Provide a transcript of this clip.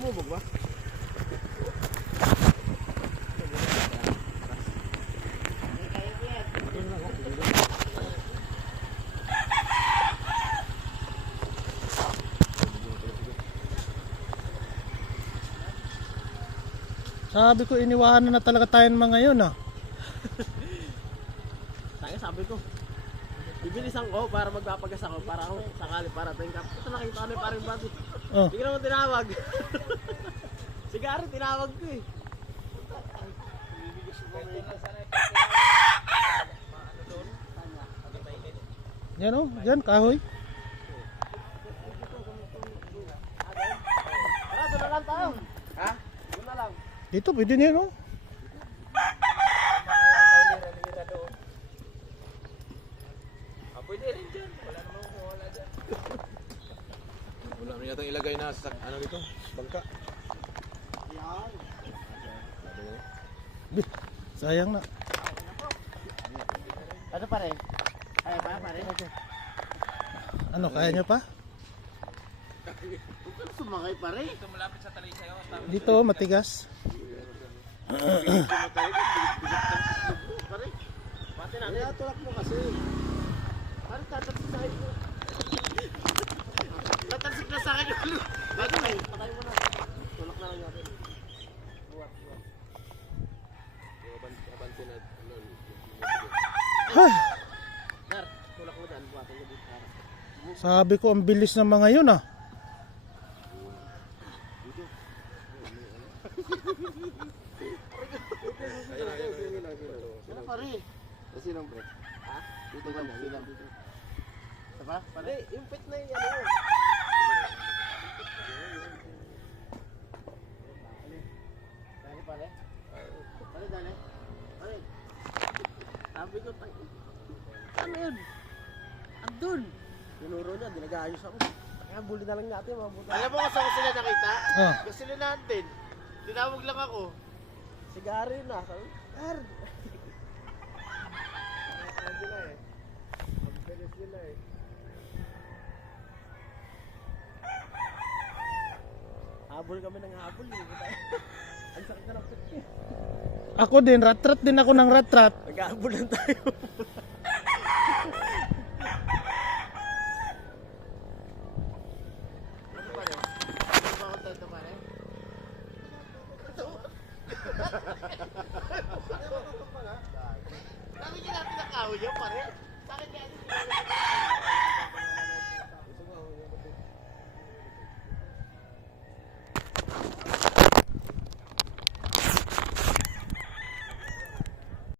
Umubog ba? Sabi ko iniwanan na talaga tayo ng mga yun ah. Sabi ko, bibilisan ko para magpapagas ako para ako sakali para tingkap. Ito nakita ko na parang bati. Oh. Hindi ko naman tinawag. Si Gary tinawag ko eh. Yan oh, yan kahoy. Tara, doon na lang tayo. Ha? Doon na lang. Dito pwede na yan oh. Pwede rin dyan. Wala namang wala dyan. Wala naman yata ilagay na sa ano dito, bangka. Yan. Sayang na. Ano pa rin? Kaya pa rin? Ano, kaya nyo pa? Huwag ka na sumakay pa rin. Ito malapit sa tali sa'yo. Dito matigas. Pati natin. Kaya tulak mo kasi. Parang tatalsik sa akin. Tatalsik na sa akin yung ulo. Bago eh. Patay mo na. Tulak na lang natin. Buwat. Abante na ano. Dar, tulak mo dyan. Buwatin mo dito. Sabi ko ang bilis ng mga yun ah. Sino pa rin? Kasi lang bro. Ha? Dito lang. Dito. Diba? Pare, yung pit na yung ano. Dali pare. Dali. Pare. Sabi ko tayo. Ano yun? Andun. Tinuro niya, dinag-aayos ako. Kaya buli na lang natin mga buta. Alam mo kung saan ko sila nakita? Ah. Kasi sila natin. Tinawag lang ako. Si Gary na. Sabi, Gar. Sila eh. Magbilis sila eh. Habol kami ng habol. Ang sakit na ng pit. Ako din, ratrat din ako ng ratrat. Nag-ahabol lang tayo. Ano pa rin? Ano ba akong tayo pa rin? Sabi niya natin nakahaw yun pa rin.